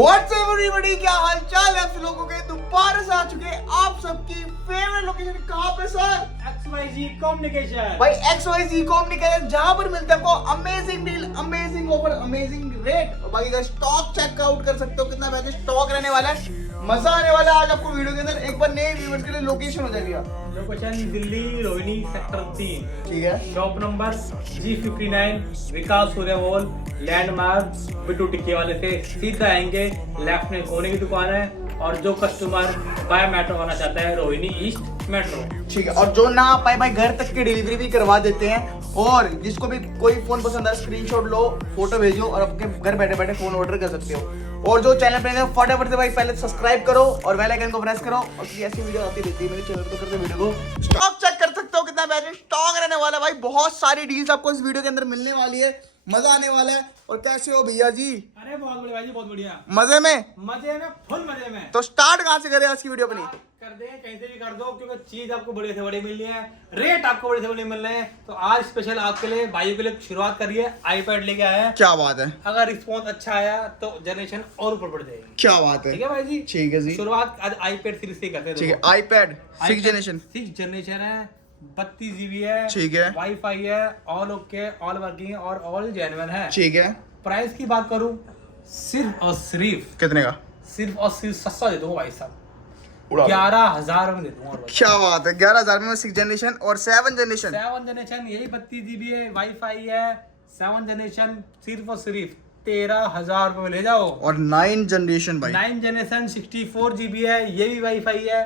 What's up everybody? क्या हाल चाल है आप लोगों के? दोबारा से आ चुके हैं आप सबकी फेवरेट लोकेशन कहाँ पे सर? XYZ कम्युनिकेशन भाई XYZ कम्युनिकेशन, जहाँ पर मिलता है आपको amazing deal, amazing offer, amazing rate और बाकी का स्टॉक चेकआउट कर सकते हो कितना बेहतर स्टॉक रहने वाला है, मजा आने वाला है आज आपको वीडियो के अंदर। एक बार नए व्यूअर्स के लिए लोकेशन हो जाएगी। लोकेशन दिल्ली रोहिणी सेक्टर 3, ठीक है, शॉप नंबर G59 विकास सूर्य मॉल, लैंडमार्क बिट्टू टिक्के वाले से सीधा आएंगे, लेफ्ट में कोने की दुकान है। और जो कस्टमर बाय मेट्रो आना चाहता है रोहिणी ईस्ट मेट्रो, ठीक है। और जो ना आ पाए भाई घर तक की डिलीवरी भी करवा देते हैं। और जिसको भी कोई फोन पसंद है स्क्रीनशॉट लो, फोटो भेजो और आपके घर बैठे बैठे फोन ऑर्डर कर सकते हो। और जो चैनल पे फटाफट से भाई पहले सब्सक्राइब करो और बेल आइकन को प्रेस करो और ऐसी वीडियो आती रहती है मेरे चैनल पे, तो करते वीडियो को स्टॉक चेक कर सकते हो कितना बेहतर स्टॉक रहने वाला है भाई। बहुत सारी डील्स आपको इस वीडियो के अंदर मिलने वाली है, मजा आने वाला है। और कैसे हो भैया जी? अरे बहुत बढ़िया भाई जी, बहुत बढ़िया, मजे में फुल मजे में। तो स्टार्ट कहाँ से करें आज की वीडियो अपनी? कर दे, कहीं से भी कर दो, क्योंकि चीज आपको बड़े से बड़े मिल रही है, रेट आपको बड़े से बड़े मिल रहे हैं। तो आज स्पेशल आपके लिए, भाइयों के लिए शुरुआत करिए, आईपैड लेके आया है। क्या बात है, अगर रिस्पॉन्स अच्छा आया तो जनरेशन और ऊपर बढ़ जाएगी। क्या बात है, ठीक है भाई जी, ठीक है जी। शुरुआत आज आईपैड सीरीज से ही करते हैं। ठीक है, आईपैड 6 जनरेशन, 6 जनरेशन है, 32 GB है, ठीक है, वाईफाई है, ऑल ओके, ऑल वर्किंग और ऑल जेन्युइन है। ठीक है। प्राइस की बात करूं, सिर्फ और सिर्फ कितने का? सस्ता दे दूंगा भाई साहब, उड़ा दो। 11,000 में दे दूंगा। और क्या बात है, 11,000 में 6 जनरेशन और 7 जनरेशन। 7 जनरेशन यही 32 GB है, वाईफाई है, 7 जनरेशन सिर्फ और सिर्फ 13,000 रुपए में ले जाओ। और 9 जनरेशन भाई, 9 जनरेशन 64 GB है, ये भी वाईफाई है।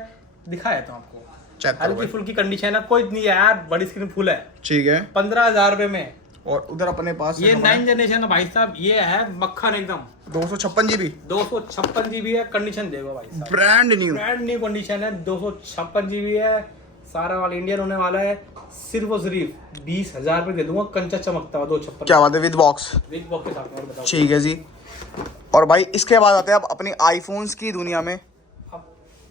दिखाया तो आपको, चेक करो हल्की भाई। फुल्की कंडीशन है, कोई नहीं है यार, बड़ी स्क्रीन फुल है। ठीक है। 15,000 रुपए में। और उधर अपने पास ये 9 जनरेशन है भाई साहब, ये है मक्खन एकदम। 256 GB 256 GB है, कंडीशन देखो भाई साहब, brand new. Brand new condition है, 256 GB है, सारा वाला इंडियन होने वाला है। सिर्फ और सिर्फ 20,000 रुपए दे दूंगा, कंचा चमकता हुआ 256। क्या बात है, विद बॉक्स। बिग बॉक्स के साथ में, और बताओ। ठीक है जी। और भाई इसके बाद आते हैं अब अपनी आईफोन्स की दुनिया में, अब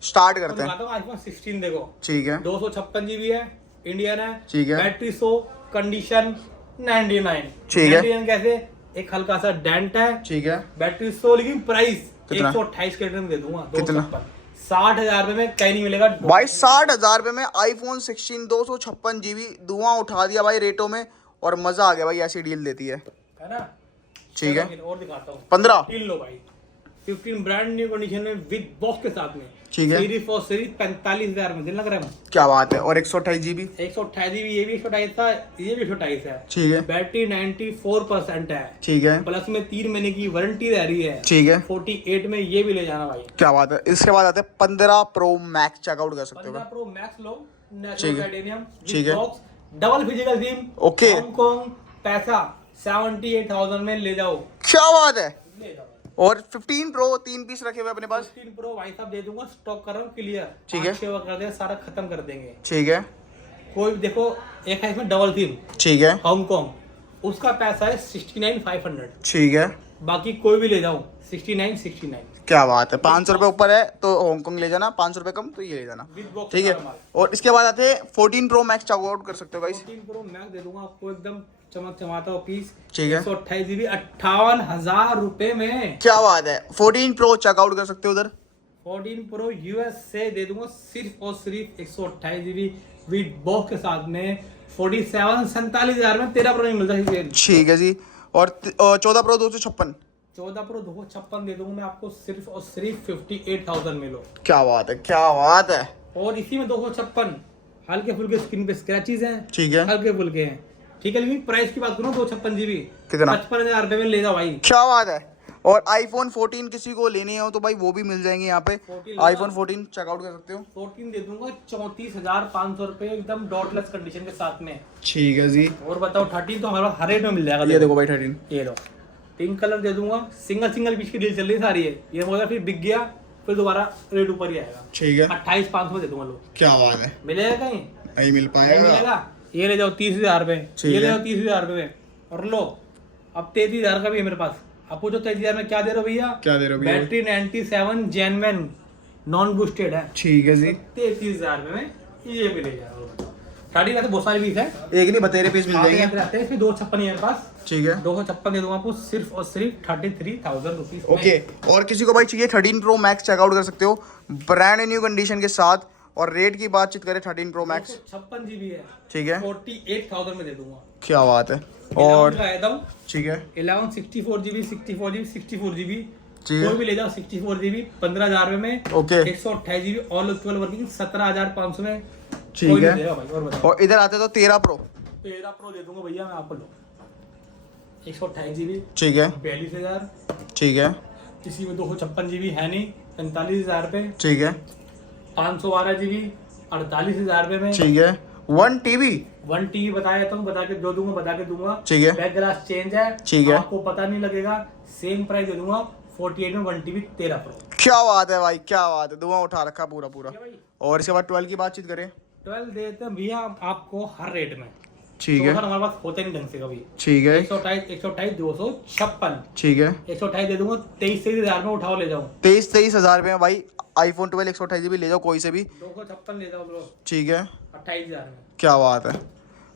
स्टार्ट तो करते हैं। दिखाता हूँ iPhone 16 देखो, ठीक है, 256 GB है, इंडियन है, ठीक है। Battery 100, condition 99। ठीक है। 99 कैसे? एक हल्का सा डेंट है, ठीक है। बैटरी 100, लेकिन प्राइस कितना? 128 के में दे दूंगा। कितना? 60,000 रुपए में कहीं नहीं मिलेगा भाई 60,000 रुपए में आईफोन 16 256 GB, धुआं उठा दिया भाई रेटों में। और मजा आ गया भाई, ऐसी डील देती है। है ना? ठीक है। चलो, और दिखाता हूँ। 15। 15 लो भाई, 15 ब्रांड न्यू कंडीशन में विद बॉक्स के साथ में। ठीक है। सीरीज फॉर सीरीज 45,000 में दिन लग रहा है। क्या बात है। और 128 GB। 128 GB, ये भी 128 था, ये भी 128 है। ठीक है, बैटरी 94% है, ठीक है, प्लस में 3 महीने की वारंटी रह रही है। ठीक है। 48 में ये भी ले जाना भाई। क्या बात है। इसके बाद आते हैं 15 प्रो मैक्स, चेकआउट कर सकते 15 हो। प्रो मैक्स लो, ठीक नेचुरल है। टाइटेनियम, ठीक है। Double physical SIM, okay. Hong Kong पैसा 78,000 में ले जाओ। क्या बात है। ले जाओ। और 15 प्रो 3 पीस रखे हुए अपने पास। 15 प्रो भाई साहब दे दूंगा, स्टॉक कर रहा हूँ क्लियर। ठीक है। 5 सेवा कर दे, सारा खत्म कर देंगे। ठीक है, कोई भी देखो, एक है इसमें डबल सिम, ठीक है, हांगकांग, उसका पैसा है 69,500। ठीक है। बाकी कोई भी ले जाओ 69। क्या बात है। 500 रुपये ऊपर है तो हांगकांग ले जाना, 500 रुपये कम तो ये ले जाना। With box ठीक है। सारा माल। और इसके बाद आते हैं 14 प्रो मैक्स, चेकआउट कर सकते हो गाइस। 14 प्रो मैक्स दे दूंगा आपको, एकदम चमक चमाता हुआ पीस। ठीक है। 128 GB 58,000 रुपए में। क्या बात है। 14 प्रो चेकआउट कर सकते हो उधर। 14 प्रो यूएस से दे दूंगा सिर्फ और सिर्फ 128 GB विद बॉक्स के साथ में। 47,000 में 13 प्रो नहीं मिलता है। ठीक है जी। और 14 प्रो 256। 14 प्रो 256 दे दूंगा मैं आपको, सिर्फ और सिर्फ 58,000 में लो। क्या बात है, क्या बात है। और इसी में 256 हल्के फुल्के स्क्रीन पे स्क्रैचेस हैं। ठीक है। हल्के फुल्के हैं, ठीक है। लेकिन प्राइस की बात करूँ 256 GB कितना? 55,000 रुपए में ले जाओ भाई। क्या बात है। और आईफोन 14 किसी को लेनी हो तो भाई वो भी मिल जाएंगे यहाँ पे। 14 आईफोन 14 चेकआउट कर सकते हो। 14 दे दूंगा 34,500 रुपए, एकदम डॉटलेस कंडीशन के साथ में। ठीक है जी। और बताओ 13 तो हमारा हर रेट में मिल जाएगा। ये देखो भाई 13। ये लो, पिंक कलर दे दूंगा, सिंगल पीस की डील चल रही है सारी है। ये मॉडल फिर बिक गया, फिर दोबारा रेट ऊपर ही आएगा। ठीक है। 28,500 दे दूंगा। लो, क्या बात है। मिलेगा कहीं? नहीं मिल नहीं पाएगा। मिलेगा। ये ले जाओ 30,000 रुपए, ठीक ये ले है। जाओ 30,000 रुपए में। और लो, अब 33,000 का भी है मेरे पास। अब पूछो 33,000 में क्या दे रहे हो भैया? क्या दे रहे हो भैया? बैटरी 97 जेन्युइन नॉन बूस्टेड है। ठीक है जी। 33,000 रुपए में ये भी ले जाओ। 30 वैसे बहुत सारे पीस है, एक नहीं बतेरे पीस मिल जाएंगे। रहते हैं इसमें 256 मेरे पास। ठीक है 256 दे दूंगा आपको सिर्फ और सिर्फ 33,000 रुपीज। ओके। और किसी को भाई चाहिए 13 प्रो मैक्स चेकआउट कर सकते हो ब्रांड न्यू कंडीशन के साथ। और रेट की बातचीत करें 13 प्रो मैक्स 56 GB है, ठीक है 48,000 में दे दूंगा। क्या बात है। और और ठीक है 11 64 GB 64 GB ठीक है कोई भी ले जाओ 64 GB 15,000 में। ओके 128 GB ऑल 12 वर्किंग 17,500 में। ठीक कोई है। नहीं देगा भाई। और बताओ और इधर आते तो 13 प्रो 13 प्रो दे दूंगा भैया मैं आपको। लो 128 GB ठीक है 42,000। ठीक है किसी में 256 GB है नहीं 45,000 पे। ठीक है 512 GB 48,000 रुपए में। ठीक है 1 TB 1 TB बताया तुम बता के जो दूंगा बता के दूंगा। ठीक है बैक ग्लास चेंज है, ठीक है। आपको पता नहीं लगेगा। सेम प्राइस दे दूंगा 48 में 1 TB 13 प्रो। क्या बात है भाई क्या बात है। धुआं उठा रखा पूरा पूरा। ठीक है भाई। और इसके बाद 12 की बातचीत करें 12 देते हैं भैया आपको हर रेट में। ठीक है हमारे पास होते नहीं ढंग से कभी। ठीक है 128 256 ठीक है 128 दे दूंगा 23,000 में उठाओ ले जाऊं। 23,000 रुपये में भाई आईफोन 12 128 GB ले जाओ कोई से भी। 256 ले जाओ ब्रो ठीक है 28,000 में। क्या बात है।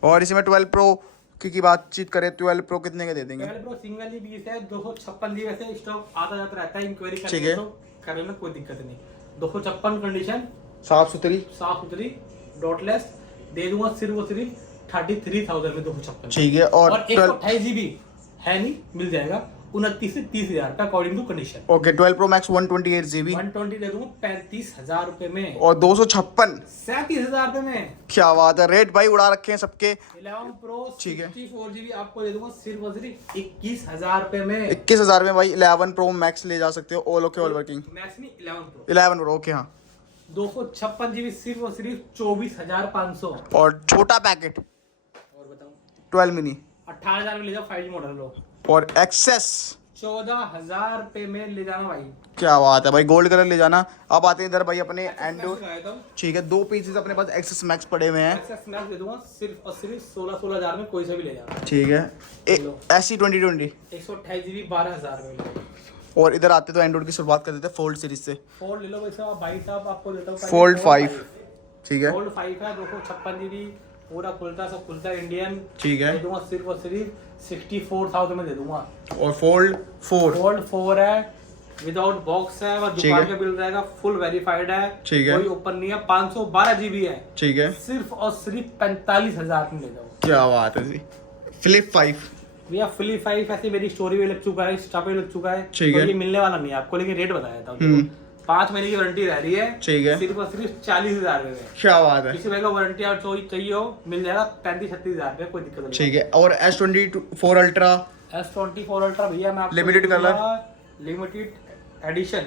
और इसमें 12 प्रो की बातचीत करें 12 प्रो कितने के दे देंगे। 12 प्रो सिंगल ही 20 है 256 GB वैसे स्टॉक आता जाता रहता है। इंक्वायरी ठीक करने है। तो करने में कोई दिक्कत नहीं। 256 कंडीशन साफ सुथरी साफ सुथरी डॉटलेस दे दूंगा सिर्फ और सिर्फ 33,000 में 256। ठीक है। और और 128 GB है नहीं मिल जाएगा 29 से 30,000 का according to condition. Okay 12 pro max 128 GB 120 दे दूंगा 35,000 रुपए में। और 256 37,000 रुपए में। क्या बात है। रेट भाई उड़ा रखे हैं सबके। 11 प्रो ठीक है। 64 GB आपको दे दूंगा सिर्फ और सिर्फ 21,000 रुपए में। 21,000 में भाई 11 प्रो मैक्स ले जा सकते हो all okay all working. Max नहीं 11 प्रो 11 प्रो ओके हाँ। 256 GB सिर्फ और सिर्फ 24,500। और छोटा पैकेट और बताऊं 12 मिनी 18,000 में ले जाओ 5G मॉडल लो। और एक्सेस 14,000 रुपए में ले जाना भाई। क्या बात है भाई गोल्ड कलर ले जाना। अब आते हैं इधर भाई अपने एंड्रॉइड। लगाया था ठीक है 2 पीसेस अपने पास एक्सेस मैक्स पड़े हुए हैं। एक्सेस मैक्स दे दूंगा सिर्फ और सिर्फ 16,000 में कोई सा भी ले जाना। ठीक है ऐसी 2020। 128 GB 12,000 में ले लो। और इधर आते तो एंड्रॉइड की शुरुआत कर देते हैं फोल्ड सीरीज से। फोल्ड ले लो भाई साहब। भाई साहब आपको देता हूँ फोल्ड 5 ठीक है फोल्ड 5 है 256 GB पूरा खुलता सब खुलता है इंडियन। ठीक है दे दूंगा सिर्फ और सिर्फ 64,000 में दे दूंगा। और फोल्ड 4 फोल्ड 4 है विदाउट बॉक्स है और ठीक है। दुकान का बिल रहेगा फुल वेरीफाइड है। ठीक है। कोई ओपन नहीं है 512 GB है ठीक है सिर्फ और सिर्फ 45,000 में ले जाओ। क्या बात है जी। फ्लिप 5 भैया फ्लिप 5 ऐसे मेरी स्टोरी में लग चुका है इंस्टा पे लग चुका है। ठीक तो है। ये मिलने वाला नहीं है आपको लेकिन रेट बताया था 5 महीने की वारंटी रह रही है। ठीक है। सिर्फ और सिर्फ 40,000 में। क्या बात है। किसी भाई का वारंटी और चाहिए हो मिल जाएगा 35-36,000 में कोई दिक्कत नहीं। ठीक है। और S24 अल्ट्रा S24 अल्ट्रा भैया मैं आपको Limited color? Limited edition.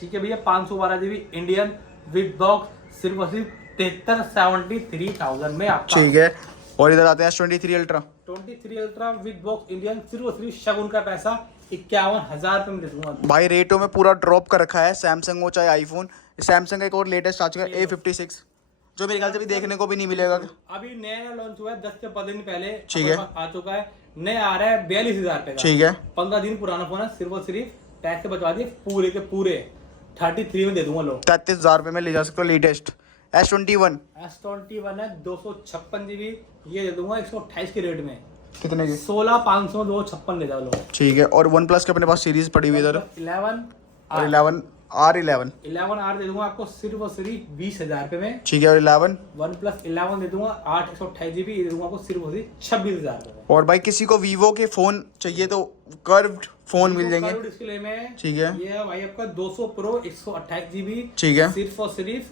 ठीक है भैया 512 GB इंडियन विद बॉक्स सिर्फ और सिर्फ 73,000 में आपका। ठीक है। और इधर आते हैं S23 ultra 23 ultra with box Indian सिर्फ और सिर्फ शगुन का पैसा 51,000 रुपए में दे दूंगा। भाई रेटों में पूरा ड्रॉप कर रखा है सैमसंग हो चाहे आईफोन। सैमसंग का एक और लेटेस्ट आ चुका है A56 जो मेरे ख्याल से भी देखने को भी नहीं मिलेगा। अभी नया लॉन्च हुआ है 10 से 15 दिन पहले। ठीक है। आ चुका है नया आ रहा है 42,000 रुपए का। ठीक है 15 दिन पुराना फोन है सिर्फ और सिर्फ पैसे बचवा दिए पूरे के पूरे 33 में दे दूंगा लोग। 33,000 रुपये में ले जा सकते हो लेटेस्ट S21 S21 है 256 GB ये दे दूंगा 128 के रेट में। कितने की 16,500 256 ले जाओ लोग। ठीक है। और वन प्लस के अपने पास सीरीज पड़ी हुई है इधर 11 और 11R11 11R दे दूंगा आपको सिर्फ और सिर्फ 20,000 रुपए में। ठीक है। और 11 वन प्लस 11 दे दूंगा 8 128 GB ये दे दूंगा आपको सिर्फ और सिर्फ 26,000 रुपए में। और भाई किसी को वीवो के फोन चाहिए तो कर्व्ड फोन मिल जाएंगे। डिस्प्ले में ठीक है। ये है भाई आपका 200 प्रो 128 GB ठीक है। सिर्फ और सिर्फ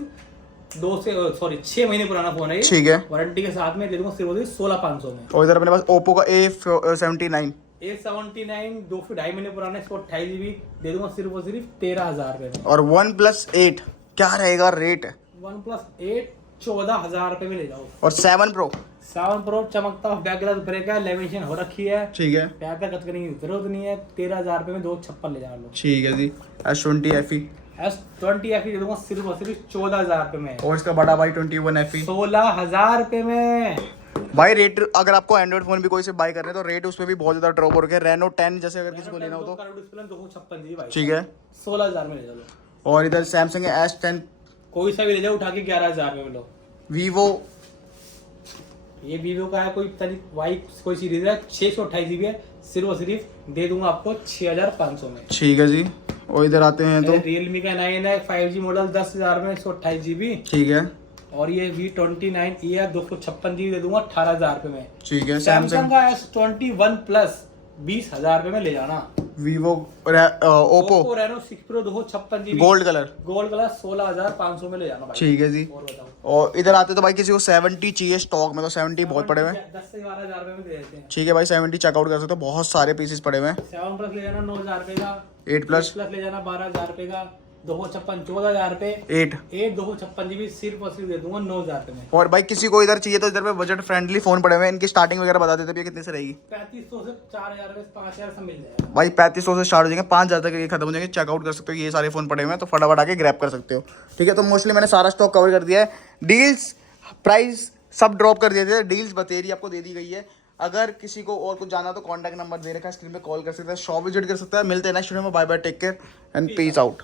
6 महीने पुराना फोन है ये। ठीक है। वारंटी के साथ में दे दूंगा सिर्फ और सिर्फ 16,500 में। और इधर अपने पास ओप्पो का A79 A79 2.5 महीने पुराना 128 GB दे दूंगा सिर्फ और सिर्फ 13,000 रुपए में। और वन प्लस 8 क्या रहेगा रेट। वन प्लस 8 14,000 रुपए में ले जाओ। और 7 प्रो 7 प्रो चमकता हुआ बैक ग्लास ब्रेक है लेमिनेशन हो रखी है। ठीक है। पैसा खर्च करने की जरूरत नहीं है 13,000 रुपए में 256 ले जाना लो। ठीक है जी। S20 FE S20 FE दे दूंगा सिर्फ और सिर्फ 14,000 रुपए में। और इसका बड़ा भाई 21 FE 16,000 रुपए में। भाई रेट अगर आपको एंड्रॉइड फोन भी कोई से बाय करना है तो रेट उसमें भी बहुत ज्यादा ड्रॉप हो रखे हैं। रेनो 10 जैसे अगर किसी को लेना हो तो 256 GB भाई ठीक है। 16,000 में ले जाओ। और इधर सैमसंग S10 कोई सा भी ले जाओ उठा के 11,000 में लो। वीवो ये वीवो का है, कोई पता नहीं वाई कोई सीरीज है, 628 GB है, सिर्फ और सिर्फ दे दूंगा आपको 6500 में। ठीक है जी। और इधर आते हैं तो रियलमी का 9 है 5G मॉडल 10,000 में 128 GB। ठीक है। और ये V29e है 256 GB दे दूंगा 18,000 रुपए में। ठीक है। सैमसंग का S21 प्लस 20,000 रुपए में ले जाना। Vivo Oppo Reno 6 Pro 256 GB gold colour. Gold colour 16,500 में ले जाना भाई। ठीक है जी। और बताओ, और इधर आते तो भाई किसी को 70 चाहिए स्टॉक में, तो 70 बहुत पड़े हुए हैं। 10 से 12,000 रुपए में दे देते हैं। ठीक है भाई 70 चेकआउट कर सकते हो, बहुत सारे पीसेस पड़े हुए हैं। 7 प्लस ले जाना 9,000 रुपए का। 8 प्लस ले जाना 12,000 रुपए का। 256 14,000 रुपए। 8। 256 GB सिर्फ और सिर्फ दे दूंगा 9,000 रुपए में। और भाई किसी को इधर चाहिए तो इधर पे बजट फ्रेंडली फोन पड़े हुए हैं, इनकी स्टार्टिंग वगैरह बता देते भैया कितने से रहेगी। 3500 से 4,000 रुपए 5,000 से मिल जाएगा भाई 3500 से स्टार्ट हो जाएंगे, 5,000 तक ये खत्म हो जाएंगे। चेकआउट कर सकते हो, ये सारे फोन पड़े हुए हैं तो फटाफट आके ग्रैब कर सकते हो। ठीक है, तो मोस्टली मैंने सारा स्टॉक कवर कर दिया है। डील्स प्राइस सब ड्रॉप कर दिए थे, डील्स बतेरी आपको दे दी गई है। अगर किसी को और कुछ जाना तो कॉन्टैक्ट नंबर दे रखा है स्क्रीन पे, कॉल कर सकता है, शॉप विजिट कर सकता है। मिलते हैं नेक्स्ट वीडियो में। Bye bye, take care and peace out.